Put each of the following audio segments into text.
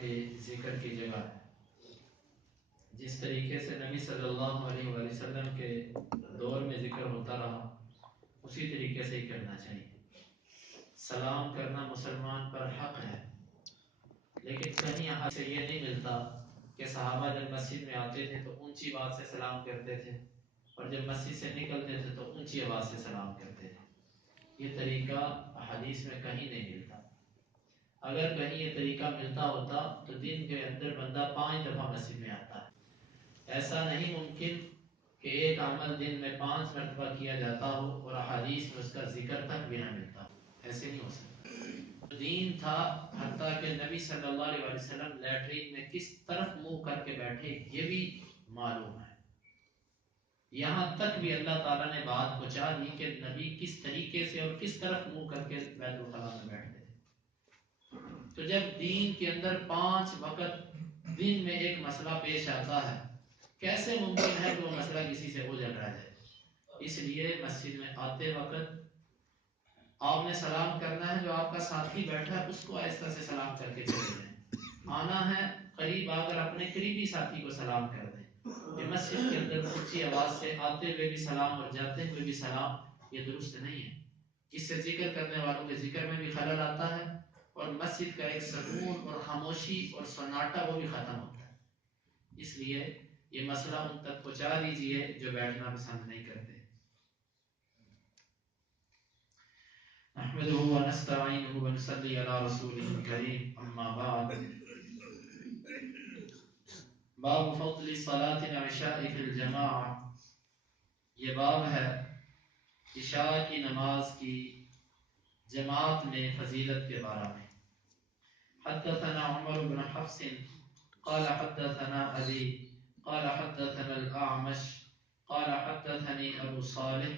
کے ذکر کی جگہ ہے۔ جس طریقے سے نبی صلی اللہ علیہ وآلہ وسلم کے دور میں ذکر ہوتا رہا اسی طریقے سے ہی کرنا چاہیے۔ سلام کرنا مسلمان پر حق ہے، لیکن کہیں یہاں سے یہ نہیں ملتا کہ صحابہ جب مسجد میں آتے تھے تو اونچی آواز سے سلام کرتے تھے اور جب مسجد سے نکلتے تھے تو اونچی آواز سے سلام کرتے تھے۔ یہ طریقہ حدیث میں کہیں نہیں ملتا۔ اگر کہیں یہ طریقہ ملتا ہوتا تو دن کے اندر بندہ 5 دفعہ مسجد میں آتا ہے۔ ایسا نہیں ممکن کہ ایک عمل دن میں 5 مرتبہ کیا جاتا ہو اور حدیث میں اس کا ذکر تک بھی نہ ملتا ہو، ایسے نہیں ہو سکتا۔ دین تھا، حتیٰ کہ نبی صلی اللہ علیہ وسلم لیٹرین میں کس طرف منہ کر کے بیٹھے یہ بھی معلوم ہے۔ یہاں تک بھی اللہ تعالیٰ نے بات پہنچا دی کہ نبی کس طریقے سے اور کس طرف منہ کر کے بیت الخلاء میں بیٹھتے تھے۔ تو جب دین کے اندر 5 وقت دن میں ایک مسئلہ پیش آتا ہے، کیسے ممکن ہے کہ وہ مسئلہ کسی سے اوجھل رہ جائے؟ اس لیے مسجد میں آتے وقت آپ نے سلام کرنا ہے، جو آپ کا ساتھی بیٹھا ہے اس کو آہستہ سے سلام کر کے چلے جائیں۔ آنا ہے قریب آ کر اپنے قریبی ساتھی کو سلام کر دیں۔ یہ مسجد کے اندر اونچی آواز سے آتے ہوئے بھی سلام اور جاتے ہوئے بھی سلام، یہ درست نہیں ہے۔ اس سے ذکر کرنے والوں کے ذکر میں بھی خلل آتا ہے اور مسجد کا ایک سکون اور خاموشی اور سناٹا وہ بھی ختم ہوتا ہے۔ اس لیے یہ مسئلہ ان تک پہنچا دیجئے جو بیٹھنا پسند نہیں کرتے۔ نحمده ونستعینه ونصلی علی رسوله الکریم، اما بعد، باب فضل صلاة العشاء فی الجماعہ، یہ باب ہے عشاء کی نماز کی جماعت میں فضیلت کے بارے میں۔ حدثنا عمر بن حفص قال حدثنا ابی قال حدثنا الاعمش قال حدثني ابو صالح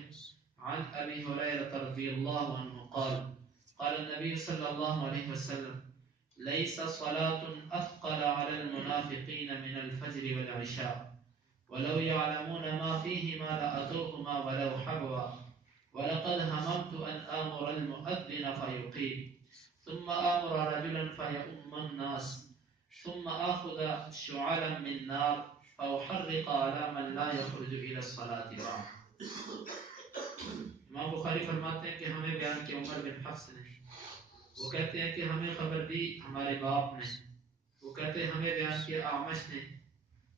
عن ابي هريره رضي الله عنه قال قال النبي صلى الله عليه وسلم ليس صلاة اثقل على المنافقين من الفجر والعشاء ولو يعلمون ما فيهما لاتوهما ولو حبوا ولقد هممت ان امر المؤذن فيقيم ثم امر رجلا فيؤم الناس ثم آخذ شعلا من نار فأحرق على من لا يخرج إلى الصلاة بعد۔ امام بخاری فرماتے ہیں کہ ہمیں بیان کیا عمر بن حفص نے، وہ کہتے ہیں کہ ہمیں خبر دی ہمارے باپ نے، وہ کہتے ہیں ہمیں بیان کیا اعمش نے،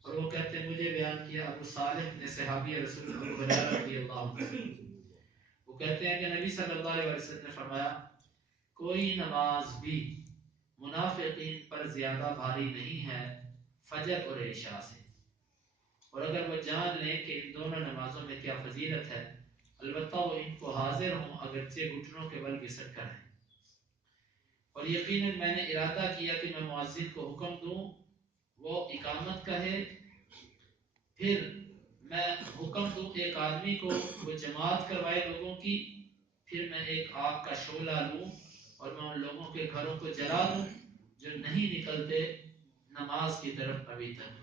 اور وہ کہتے ہیں مجھے بیان کیا ابو صالح نے، صحابی رسول ابو ہریرہ رضی اللہ عنہ۔ وہ کہتے ہیں کہ نبی صلی اللہ علیہ وسلم نے فرمایا کوئی نماز بھی منافقین پر زیادہ بھاری نہیں ہے فجر اور عشاء سے، اور اگر وہ جان لیں کہ ان دونوں نمازوں میں کیا فضیلت ہے، البتہ وہ ان کو حاضر ہوں اگرچہ گھٹنوں کے بل گھسٹ کر ہیں۔ اور یقیناً میں نے ارادہ کیا کہ میں مؤذن کو حکم دوں وہ اقامت کہے، پھر میں حکم دوں ایک آدمی کو وہ جماعت کروائے لوگوں کی، پھر میں ایک آگ کا شعلہ لوں اور میں ان لوگوں کے گھروں کو جلا دوں جو نہیں نکلتے نماز کی طرف ابھی تک۔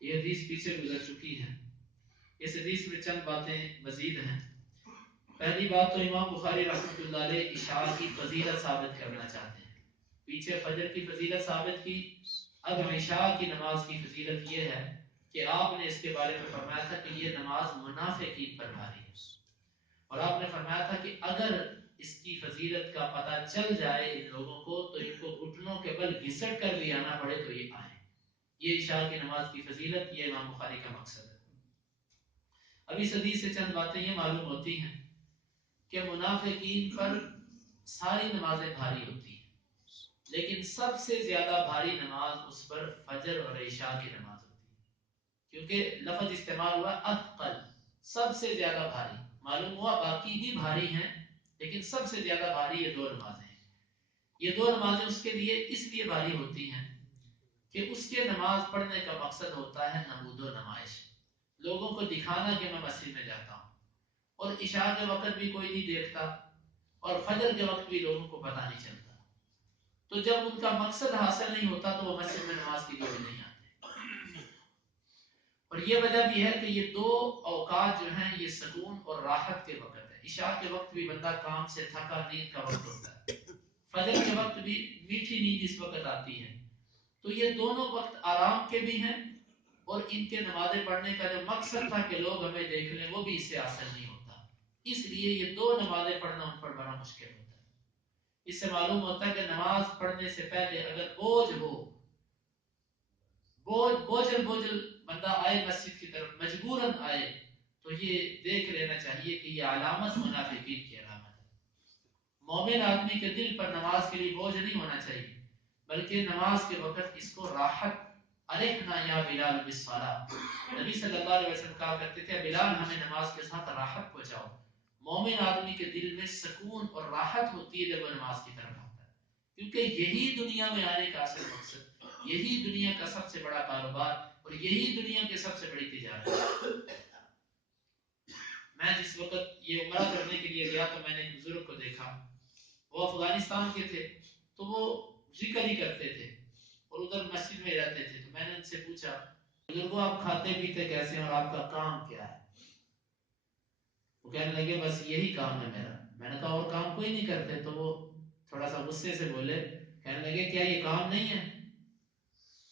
یہ حدیث پیچھے گزر چکی ہے، اس حدیث میں چند باتیں مزید ہیں۔ پہلی بات تو امام بخاری رحمۃ اللہ علیہ عشاء کی فضیلت ثابت کرنا چاہتے ہیں۔ پیچھے فجر کی فضیلت ثابت کی، اب عشاء کی نماز کی فضیلت یہ ہے کہ آپ نے اس کے بارے میں فرمایا تھا کہ یہ نماز منافقین پر بھاری ہے، اور آپ نے فرمایا تھا کہ اگر اس کی فضیلت کا پتہ چل جائے ان لوگوں کو تو ان کو گھٹنوں کے بل گھسٹ کر بھی آنا پڑے تو یہ آئیں۔ یہ عشاء کی نماز کی فضیلت، یہ امام بخاری کا مقصد ہے۔ اب اس حدیث سے چند باتیں یہ معلوم ہوتی ہیں کہ منافقین پر ساری نمازیں بھاری ہوتی ہیں، لیکن سب سے زیادہ بھاری نماز اس پر فجر اور عشاء کی نماز ہوتی ہے، کیونکہ لفظ استعمال ہوا اثقل، سب سے زیادہ بھاری۔ معلوم ہوا باقی بھی بھاری ہیں لیکن سب سے زیادہ بھاری یہ 2 نمازیں ہیں۔ یہ 2 نمازیں اس کے لیے اس لیے بھاری ہوتی ہیں کہ اس کے نماز پڑھنے کا مقصد ہوتا ہے نمود و نمائش، لوگوں کو دکھانا کہ میں مسجد میں جاتا ہوں، اور عشاء کے وقت بھی کوئی نہیں دیکھتا اور فجر کے وقت بھی لوگوں کو پتہ نہیں چلتا۔ تو جب ان کا مقصد حاصل نہیں ہوتا تو وہ مسجد میں نماز کے لیے نہیں آتے۔ اور یہ وجہ بھی ہے کہ یہ 2 اوقات جو ہیں یہ یہ سکون اور راحت کے وقت ہے. عشاء کے وقت بھی بندہ کام سے تھکا نیند کا وقت ہوتا ہے. فجر کے وقت بھی میٹھی نیند اس وقت آتی ہے. تو یہ دونوں وقت آرام کے بھی ہیں اور ان کے نمازیں پڑھنے کا جو مقصد تھا کہ لوگ ہمیں دیکھ لیں وہ بھی اس سے حاصل نہیں ہوتا. اس لیے یہ دو نمازیں پڑھنا ان پر بڑا مشکل ہوتا ہے. اس سے معلوم ہوتا ہے کہ نماز پڑھنے سے پہلے اگر بوجھ ہو، بوجھل بندہ آئے مسجد کی طرف مجبوراً آئے، تو یہ دیکھ لینا چاہیے کہ یہ علامت منافقین کی علامت ہے. مومن آدمی کے دل پر نماز کے لیے بوجھ نہیں ہونا چاہیے، بلکہ نماز کے وقت اس کو راحت. ارحنا یا بلال بالصلاۃ، نبی صلی اللہ علیہ وسلم کہا کرتے تھے بلال ہمیں نماز کے ساتھ راحت پہنچاؤ. مومن آدمی کے دل میں سکون اور راحت ہوتی ہے جب وہ نماز کی طرف آتا ہے، کیونکہ یہی دنیا میں آنے کا اصل مقصد، یہی دنیا کا سب سے بڑا کاروبار اور یہی دنیا کی سب سے بڑی تجارت ہے. میں جس وقت یہ عمرہ کرنے کے لیے گیا تو میں نے ایک بزرگ کو دیکھا، وہ افغانستان کے تھے، تو وہ ذکر ہی کرتے تھے اور ادھر مسجد میں رہتے تھے. تو میں نے ان سے پوچھا بزرگوں آپ کھاتے پیتے کیسے ہیں اور آپ کا کام کیا ہے؟ وہ کہنے لگے بس یہی کام ہے میرا. میں نے کہا اور کام کوئی نہیں کرتے؟ تو وہ تھوڑا سا غصے سے بولے، کہنے لگے کیا یہ کام نہیں ہے؟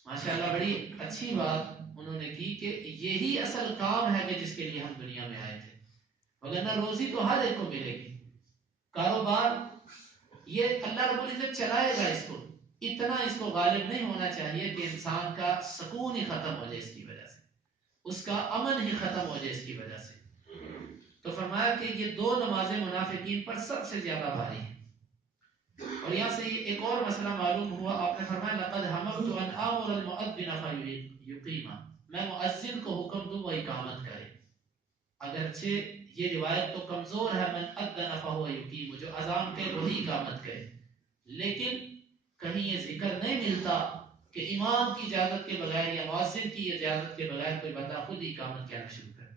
ماشاءاللہ بڑی اچھی بات انہوں نے کی کہ یہی اصل کام ہے کہ جس کے لیے ہم دنیا میں آئے تھے، وگرنہ روزی تو ہر ایک کو ملے گی. کاروبار یہ اللہ رب العزت چلائے گا، اس کو اتنا اس کو غالب نہیں ہونا چاہیے کہ انسان کا سکون ہی ختم ہو جائے اس کی وجہ سے، اس کا امن ہی ختم ہو جائے اس کی وجہ سے. تو فرمایا کہ یہ دو نمازیں منافقین پر سب سے زیادہ بھاری ہیں. اور یہاں سے ایک اور مسئلہ معلوم ہوا. آپ نے فرمایا لقد حملت ان امر المؤذن فیقیم، میں مؤذن کو حکم دوں وہ اقامت کرے. اگرچہ یہ روایت تو کمزور ہے، من اذن فهو یقیم، جو اذان کے وہی اقامت کرے، لیکن کہیں یہ ذکر نہیں ملتا کہ امام کی اجازت کے بغیر یا مؤذن کی اجازت کے بغیر کوئی بندہ خود ہی اقامت کہنا شروع کر دے.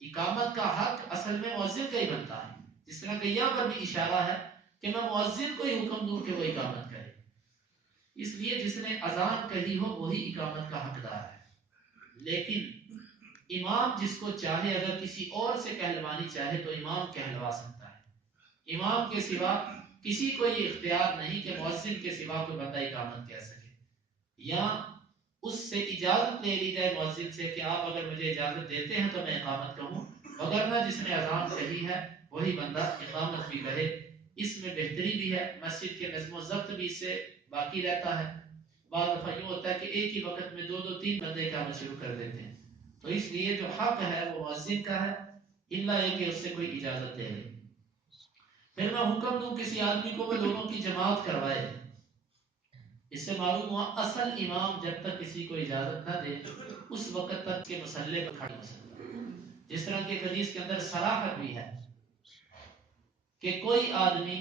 اقامت کا حق اصل میں مؤذن کا ہی بنتا ہے، جس طرح کہ یہاں پر بھی اشارہ ہے کہ میں مؤذن کو ہی حکم دوں کہ وہ اقامت کرے. اس لیے جس نے اذان کہی ہو وہی اقامت کا حقدار ہے. لیکن امام جس کو چاہے، اگر کسی اور سے کہلوانی چاہے تو امام کہلوا سکتا ہے. امام کے سوا کسی کو یہ اختیار نہیں کہ مؤذن کے سوا کوئی بندہ اقامت کہہ سکے، یا اس سے اجازت لے لی جائے مؤذن سے کہ آپ اگر مجھے اجازت دیتے ہیں تو میں اقامت کہوں، وگرنہ جس نے اذان کہی ہے وہی بندہ اقامت بھی کہے. اس میں بہتری بھی ہے، مسجد کے نظم و ضبط بھی اس سے باقی رہتا ہے. بعض دفعہ یوں ہوتا ہے کہ ایک ہی وقت میں دو تین بندے اقامت شروع کر دیتے ہیں. تو اس لیے جو حق ہے وہ مؤذن کا ہے، الا یہ کہ اس سے کوئی اجازت دے لے. پھر میں حکم دوں کسی آدمی کو وہ لوگوں کی جماعت کروائے. اس سے معلوم ہوا اصل امام جب تک کسی کو اجازت نہ دے اس وقت تک کے مسلح پر کھڑا ہو سکتا. جس طرح کے حدیث کے اندر صراحت بھی ہے کہ کوئی آدمی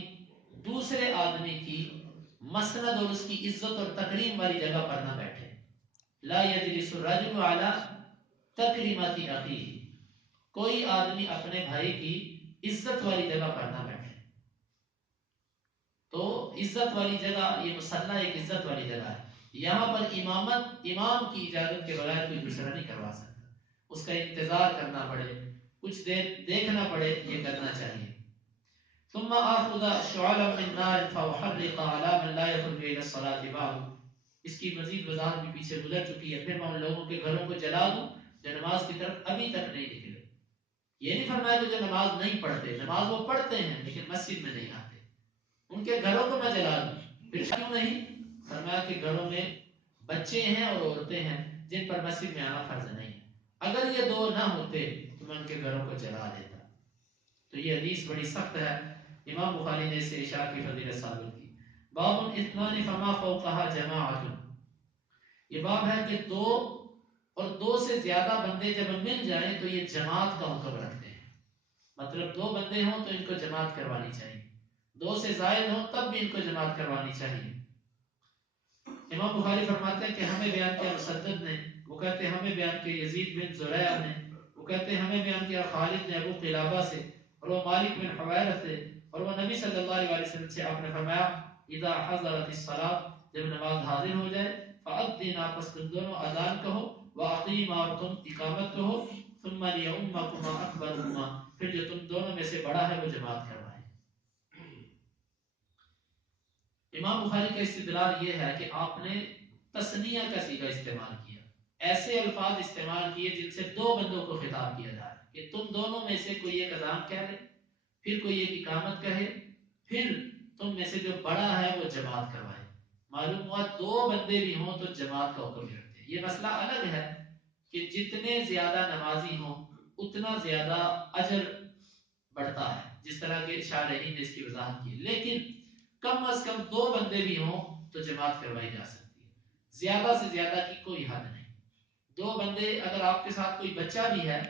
دوسرے آدمی کی مسند اور اس کی عزت اور تکریم والی جگہ پر نہ بیٹھے. لا یجلس الرجل علی تکریمت اخیہ، کوئی آدمی اپنے بھائی کی عزت والی جگہ پر نہ بیٹھے. تو عزت والی جگہ، یہ مصلی ایک عزت والی جگہ ہے. یہاں پر امامت امام کی اجازت کے بغیر کوئی دوسرا نہیں کروا سکتا. اس کا انتظار کرنا پڑے، کچھ دیر دیکھنا پڑے، یہ کرنا چاہیے. ثم آخذ شعلا من نار فاحرق على من لا يخرج الى الصلاة بعد، اس کی مزید وضاحت بھی پیچھے گزر چکی ہے. پھر میں ان لوگوں کے گھروں کو جلا دوں جو نماز کی طرف ابھی تک نہیں نکلے. یہ نہیں فرمایا کہ جو نماز نہیں پڑھتے، نماز وہ پڑھتے ہیں لیکن مسجد میں نہیں آتے، ان کے گھروں کو میں جلا دوں. پھر کیوں نہیں؟ فرمایا کہ گھروں میں بچے ہیں اور عورتیں ہیں جن پر مسجد میں آنا فرض نہیں ہے. اگر یہ دو نہ ہوتے تو میں ان کے گھروں کو جلا دیتا. تو یہ حدیث بڑی سخت ہے. امام بخاری نے اسے عشاء کی فضیلت ثابت کی. باب الاثنان فما فوقها جماعت، یہ باب ہے کہ دو اور دو سے زیادہ بندے جب مل جائیں تو یہ جماعت کا حکم رکھتے ہیں. مطلب دو بندے ہوں تو ان کو جماعت کروانی چاہیے، دو سے زائد ہوں تب بھی ان کو جماعت کروانی چاہیے. امام بخاری فرماتے ہیں کہ ہمیں بیان کیا مسدد نے، وہ کہتے ہیں ہمیں بیان کیا یزید بن زریع نے، وہ کہتے ہیں ہمیں بیان کیا خالد نے ابو قلابہ سے، اور وہ مالک بن حویرث سے، اور وہ نبی صلی اللہ علیہ وسلم سے آپ نے فرمایا اذا حضرت الصلاۃ، جب نماز حاضر ہو جائے، فاذن، پس تم دونوں اذان کہو، واقیما، اور تم اقامت کہو، ثم لیؤمکما اکبرہما، پھر جو تم دونوں میں سے بڑا ہے وہ جماعت کروائے۔ امام بخاری کا استدلال یہ ہے کہ آپ نے تثنیہ کا صیغہ استعمال کیا، ایسے الفاظ استعمال کیے جن سے دو بندوں کو خطاب کیا جا رہا ہے کہ تم دونوں میں سے کوئی ایک اذان کہہ لے، پھر کوئی ایک اقامت کہے، پھر تم میں سے جو بڑا ہے وہ جماعت کروائے۔ معلوم ہوا دو بندے بھی ہوں تو جماعت کا حکم رکھتے ہیں۔ یہ مسئلہ الگ ہے کہ جتنے زیادہ نمازی ہوں اتنا زیادہ اجر بڑھتا ہے، جس طرح کے شارحین نے اس کی وضاحت کی، لیکن کم از کم دو بندے بھی ہوں تو جماعت کروائی جا سکتی ہے، زیادہ سے زیادہ کی کوئی حد نہیں۔ دو بندے، اگر آپ کے ساتھ کوئی بچہ بھی ہے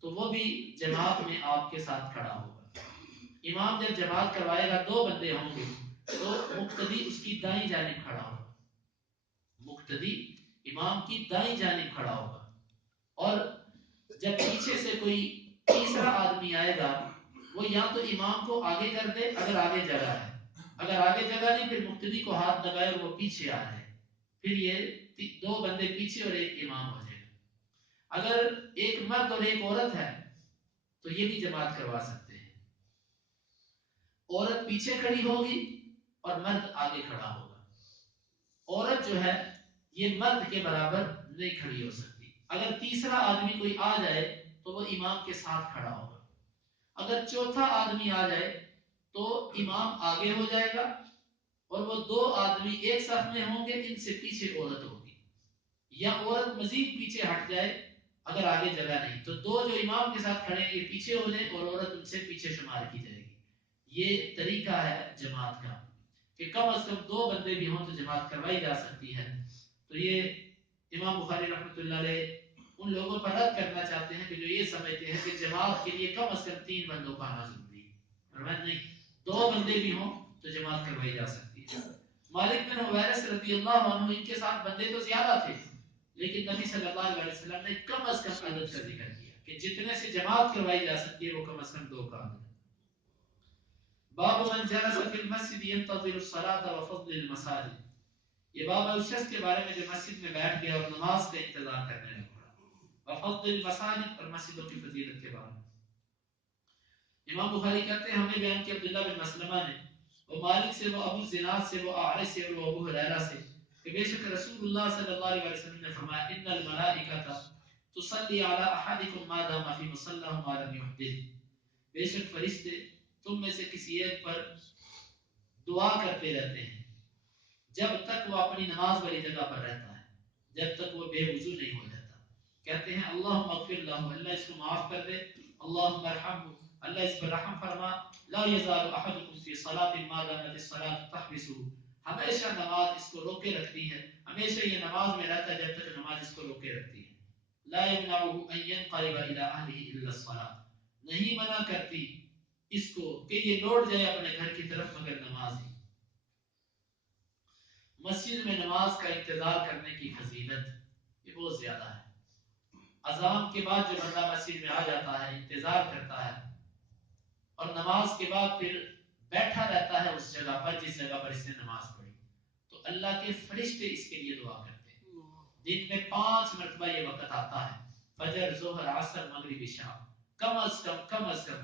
تو وہ بھی جماعت میں آپ کے ساتھ کھڑا ہوگا۔ امام جب جماعت کروائے گا دو بندے ہوں گے تو مقتدی اس کی دائیں جانب کھڑا ہوگا، مقتدی امام کی دائیں جانب کھڑا ہوگا، اور جب پیچھے سے کوئی تیسرا آدمی آئے گا وہ یا تو امام کو آگے کر دے اگر آگے جگہ ہے، اگر آگے جگہ نہیں پھر مقتدی کو ہاتھ لگائے اور وہ پیچھے آ جائے، پھر یہ دو بندے پیچھے اور ایک امام ہو جائے گا۔ اگر ایک مرد اور ایک عورت ہے تو یہ بھی جماعت کروا سکتے ہیں، عورت پیچھے کھڑی ہوگی اور مرد آگے کھڑا ہوگا۔ عورت جو ہے یہ مرد کے برابر نہیں کھڑی ہو سکتی، اگر تیسرا آدمی کوئی آ جائے تو وہ امام کے ساتھ کھڑا ہوگا، اگر چوتھا آدمی آ جائے تو امام آگے ہو جائے گا اور وہ دو آدمی ایک صف میں ہوں گے، ان سے پیچھے عورت ہوگی، یا عورت مزید پیچھے ہٹ جائے اگر آگے جگہ نہیں تو دو جو امام کے ساتھ کھڑے ہیں یہ پیچھے ہو جائے اور عورت ان سے پیچھے شمار کی جائے گی۔ یہ طریقہ ہے جماعت کا کہ کم از کم دو بندے بھی ہوں تو جماعت کروائی جا سکتی ہے۔ تو یہ امام بخاری رحمۃ اللہ علیہ ان لوگوں پر رد کرنا چاہتے ہیں کہ جو یہ سمجھتے ہیں کہ جماعت کے لیے کم از کم تین بندوں کا آنا ضروری ہے، نہیں دو بندے بھی ہوں تو جماعت کروائی جا سکتی ہے۔ مالک بن حویرث رضی اللہ عنہ ان کے ساتھ بندے تو زیادہ تھے لیکن نبی صلی اللہ علیہ وسلم نے کم از کم عدد کا ذکر کیا کہ جتنے سے جماعت کروائی جا سکتی ہے وہ کم از کم دو کا عدد۔ باب من جلس فی المسجد ينتظر الصلاة وفضل المساجد، یہ باب اس شخص کے بارے میں جو مسجد میں بیٹھ گیا اور نماز کا انتظار کرنے لگا، وفضل المساجد اور مسجدوں کی فضیلت کے بارے میں۔ امام بخاری کہتے ہیں ہمیں بیان کیا عبداللہ بن مسلمہ نے، وہ مالک سے، وہ ابو الزناد سے، وہ اعرج سے، وہ ابو ہریرہ سے کہ بے شک رسول اللہ صلی اللہ علیہ وسلم نے فرمایا ان الملائکۃ تصلی علی احدکم ما دام فی مصلاه ما لم يحدث، بے شک فرشتے تم میں سے کسی ایک پر دعا کرتے رہتے ہیں جب تک وہ اپنی نماز والی جگہ پر رہتا ہے، جب تک وہ بے وضو نہیں ہو جاتا۔ کہتے ہیں اللہم اغفر لہ، اللہ اس کو معاف کر دے، اللہم ارحمہ، اللہ اس پر رحم فرما، لا یزال احدکم فی صلاۃ ما دامت الصلاۃ تحبسہ، ہمیشہ نماز اس کو روکے رکھتی ہے، ہمیشہ یہ نماز میں رہتا ہے جب تک نماز اس کو روکے رکھتی ہے۔ لا یمنعہ ان ینقلب الی اہلہ الا الصلاۃ، نہیں منع کرتی اس کو کہ یہ لوٹ جائے اپنے گھر کی طرف مگر نماز ہی۔ مسجد میں نماز کا انتظار کرنے کی فضیلت یہ بہت زیادہ ہے۔ اذان کے بعد جو بندہ مسجد میں آ جاتا ہے، انتظار کرتا ہے اور نماز کے بعد پھر بیٹھا رہتا ہے اس جگہ پر جس جگہ پر اس نے نماز پڑھی، تو اللہ کے فرشتے اس کے لیے دعا کرتے ہیں۔ دن میں 5 مرتبہ یہ وقت آتا ہے، فجر، ظہر، عصر، مغرب، عشاء، کم از کم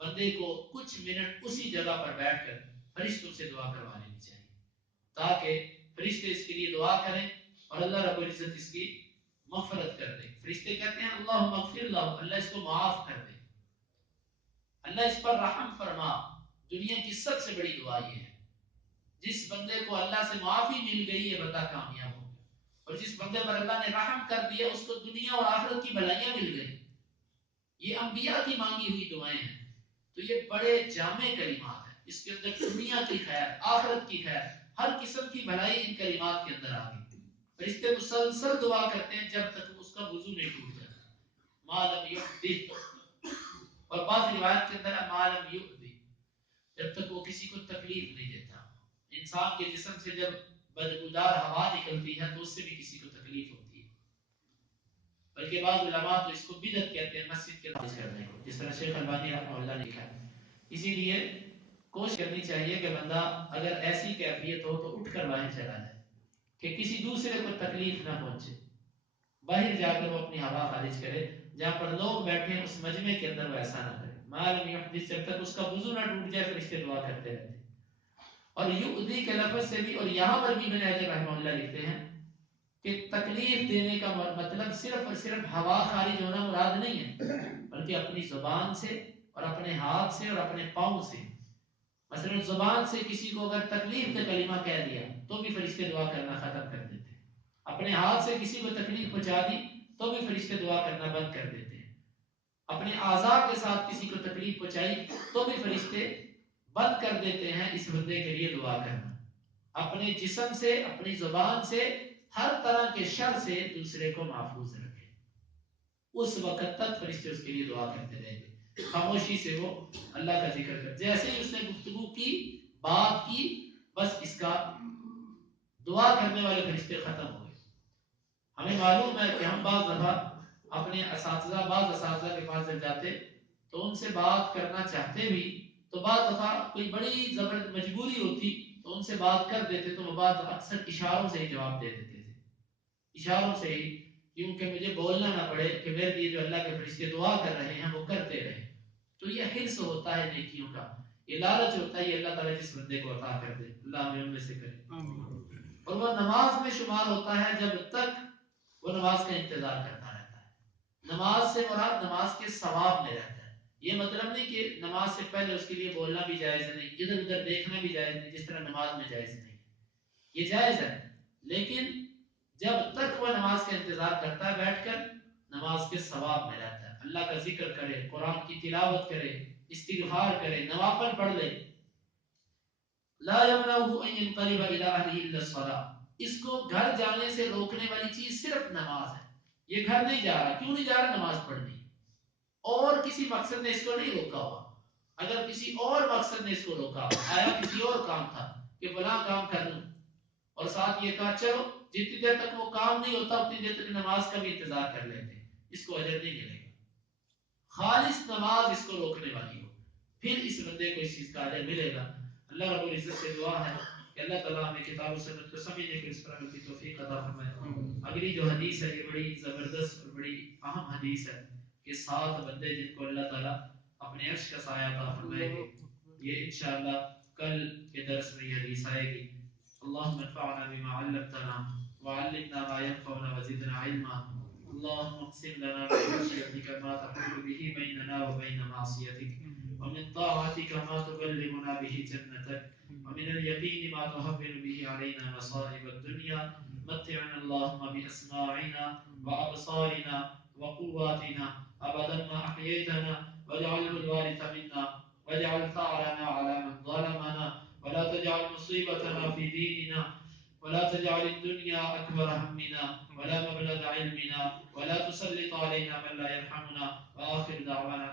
بندے کو کچھ منٹ اسی جگہ پر بیٹھ کر فرشتوں سے دعا کروا لینی چاہیے تاکہ فرشتے اس کے لیے دعا کریں اور اللہ رب العزت اس کی مغفرت کر دے۔ فرشتے کہتے ہیں اللہم اغفر لہ، اللہ اس کو معاف کر دے، اللہ اس پر رحم فرما۔ دنیا کی سب سے بڑی دعا یہ ہے، جس بندے کو اللہ سے معافی مل گئی یہ بندہ کامیاب ہو گیا، اور جس بندے پر اللہ نے رحم کر دیا اس کو دنیا اور آخرت کی بھلائیاں مل گئی۔ یہ انبیاء کی مانگی ہوئی دعائیں ہیں، تو یہ بڑے جامع کلمات ہیں، اس کے اندر دنیا کی خیر، آخرت کی خیر، ہر قسم کی بھلائی ان کلمات کے اندر آ گئی۔ فرشتے مسلسل دعا کرتے ہیں جب تک اس کا وضو نہیں ٹوٹ جاتا، ما لم یحدث، اور بعض روایت کے اندر ما لم یؤذی، جب تک وہ کسی کو تکلیف نہیں دیتا۔ انسان کے جسم سے جب بدبودار ہوا نکلتی ہے تو اس سے بھی کسی کو تکلیف ہوتی ہے، بلکہ بعض علماء تو اس کو بدعت کہتے ہیں مسجد کے اندر کرنے کو، جس طرح شیخ البانی رحمہ اللہ نے لکھا ہے۔ اسی لیے کوشش کرنی چاہیے کہ بندہ اگر ایسی کیفیت ہو تو اٹھ کر باہر چلا جائے کہ کسی دوسرے کو تکلیف نہ پہنچے، باہر جا کر وہ اپنی ہوا خارج کرے۔ جہاں پر لوگ بیٹھے ہیں اس مجمع کے اندر وہ ایسا نہ کرے. ما لم يحدث، جب تک اس کا وضو نہ ٹوٹ جائے فرشتے دعا کرتے رہتے ہیں. اور یؤذی کے لفظ سے بھی، اور یہاں پر بھی ابن حجر رحمہ اللہ لکھتے ہیں کہ تکلیف دینے کا مطلب صرف اور صرف ہوا خارج ہونا مراد نہیں ہے، بلکہ اپنی زبان سے اور اپنے ہاتھ سے اور اپنے پاؤں سے. مثلا زبان سے کسی کو اگر تکلیف کا کلمہ کہہ دیا تو بھی فرشتے دعا کرنا ختم کر دیتے ہیں. اپنے ہاتھ سے کسی کو تکلیف پہنچا دی تو بھی فرشتے دعا کرنا بند کر دیتے ہیں. اپنے اعضاء کے ساتھ کسی کو تکلیف پہنچائی تو بھی فرشتے بند کر دیتے ہیں اس بندے کے لیے دعا کرنا. اپنے جسم سے، اپنی زبان سے ہر طرح کے شر سے دوسرے کو محفوظ رکھے. اس وقت تک فرشتے اس کے لیے دعا کرتے رہیں گے. خاموشی سے وہ اللہ کا ذکر کر، جیسے ہی اس نے گفتگو کی، بات کی، بس اس کا دعا کرنے والے فرشتے ختم ہو گئے. ہمیں معلوم ہے کہ ہم بعض دفعہ اپنے بعض اساتذہ کے پاس جب جاتے تو ان سے بات کرنا چاہتے بھی تو بعض دفعہ کوئی بڑی زبردست مجبوری ہوتی تو ان سے بات کر دیتے تو وہ بات اکثر اشاروں سے ہی جواب دے دیتے تھے. اشاروں سے ہی، کیونکہ مجھے بولنا نہ پڑے کہ میرے لیے جو اللہ کے فرشتے دعا کر رہے ہیں وہ کرتے رہیں. تو یہ حرص ہوتا ہے نیکیوں کا، یہ لالچ ہوتا ہے، یہ اللہ تعالیٰ جس بندے کو عطا کر دے، اللہ ہمیں ان میں سے کرے. اور وہ نماز میں شمار ہوتا ہے جب تک وہ نماز کا انتظار کرتا رہتا ہے. نماز سے مراد نماز کے ثواب میں رہتا ہے. یہ مطلب نہیں کہ نماز سے پہلے اس کے لیے بولنا بھی جائز نہیں، ادھر ادھر دیکھنا بھی جائز نہیں، جس طرح نماز میں جائز نہیں. یہ جائز ہے، لیکن جب تک وہ نماز کا انتظار کرتا ہے بیٹھ کر، نماز کے ثواب میں رہتا ہے. اللہ کا ذکر کرے، قرآن کی تلاوت کرے، استغفار کرے، نوافل پڑھ لے. لا يمنعه ان ينقلب الى اهله الا الصلاه. اس کو گھر جانے سے روکنے والی چیز صرف نماز ہے. یہ گھر نہیں جا رہا، کیوں نہیں جا رہا؟ نماز پڑھنی. اور کسی مقصد نے اس کو نہیں روکا ہوا. اگر کسی اور مقصد نے اس کو روکا، آیا کسی اور کام تھا کہ فلاں کام کر لوں، اور ساتھ یہ کہا چلو جتنی دیر تک وہ کام نہیں ہوتا اتنی دیر تک نماز کا بھی انتظار کر لیتے ہیں، اس کو اجر نہیں ملے گا. خالص نماز اس کو روکنے والی ہو، پھر اس بندے کو اس چیز کا اجر ملے گا. اللہ رب العزت سے دعا ہے کہ اللہ تعالیٰ ہمیں کتاب و سنت کو سمجھنے کے اس پر عمل کی توفیق عطا فرمائے. اگلی جو حدیث ہے یہ بڑی زبردست اور بڑی اہم حدیث ہے کہ 7 بندے جن کو اللہ تعالیٰ اپنے عرش کا سایہ عطا فرمائے گے. یہ انشاءاللہ کل کے درس میں یہ حدیث آئے گی. اللهم انفعنا بما علمتنا وعلمنا ما ينفعنا وزدنا علما. اللهم اقسم لنا من خشيتك ما تحول به بيننا وبين معصيتك، ومن طاعتك ما تبلغنا به جنتك، ومن اليقين ما تهون به علينا مصائب الدنيا. متعنا اللهم بأسماعنا وأبصارنا وقواتنا أبدا ما أحييتنا، واجعله الوارث منا، واجعل ثأرنا على من ظلمنا، ولا تجعل مصيبتنا في ديننا، ولا تجعل الدنيا أكبر همنا ولا مبلغ علمنا، ولا تسلط علينا من لا يرحمنا. وآخر دعوانا